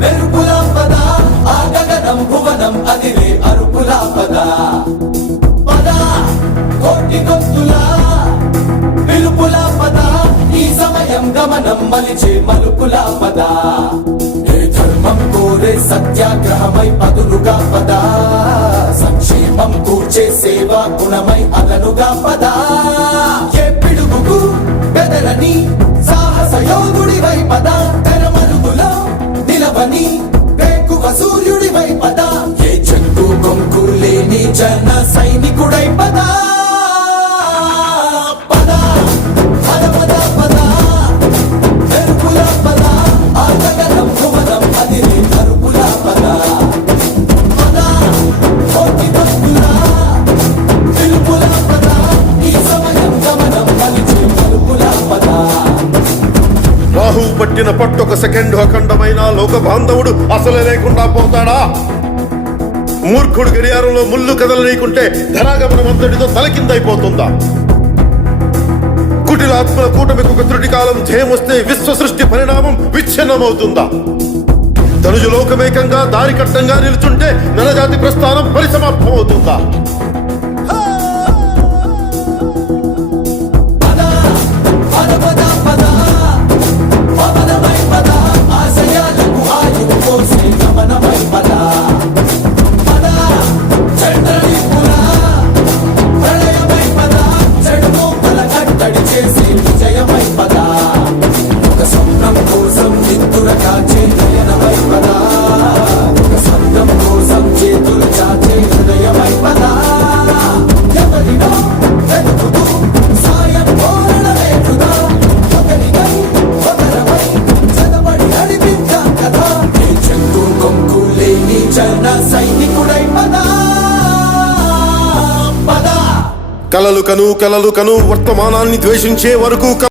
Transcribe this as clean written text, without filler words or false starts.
మెరుపులా పద ఆగగనం భువనం అదిరే అరుపులా పద పద కోటి గొంతులా పిలుపులా పద ఈ సమయం గమనం మలిచే మలుపులా పద ఏ ధర్మం కోరే సత్యాగ్రహమై పదులుగా పద సంక్షేమం కూర్చే సేవా గుణమై అలనుగా పద ఏ పిడుగుకు బెదరని సాహస యోగుడివై పద తెరమరుగులో నిలవని వేకువ సూర్యుడివై పద ఏ చెక్కు కొంకు లేని జన సైనికుడై పద పద పద పద పద మెరుపుల పద ఆగగనం భువనం అదిరే అరుపుల పద పద కోటి గొంతులా పిలుపుల పద ఈ సమయం గమనం మలిచే మలుపుల పద రాహు పట్టిన పట్టొక సెకండ్ అఖండమైన లోక బాంధవుడు అసలే లేకుండా పోతాడా? మూర్ఖుడు గడియారంలో ముళ్ళు కదలనీకుంటే ధరాగమనం అంతటితో తలకిందైపోతుందా? కుటిలాత్మల కూటమికి ఒక త్రుటి కాలం ధ్యేయమొస్తే విశ్వ సృష్టి పరిణామం విచ్ఛిన్నమవుతుందా? ధనుజు లోకమేకంగా దారికట్టంగా నిలుచుంటే నరజాతి ప్రస్థానం పరిసమాప్తమవుతుందా? కలలు కను వర్తమానాన్ని ద్వేషించే వరకు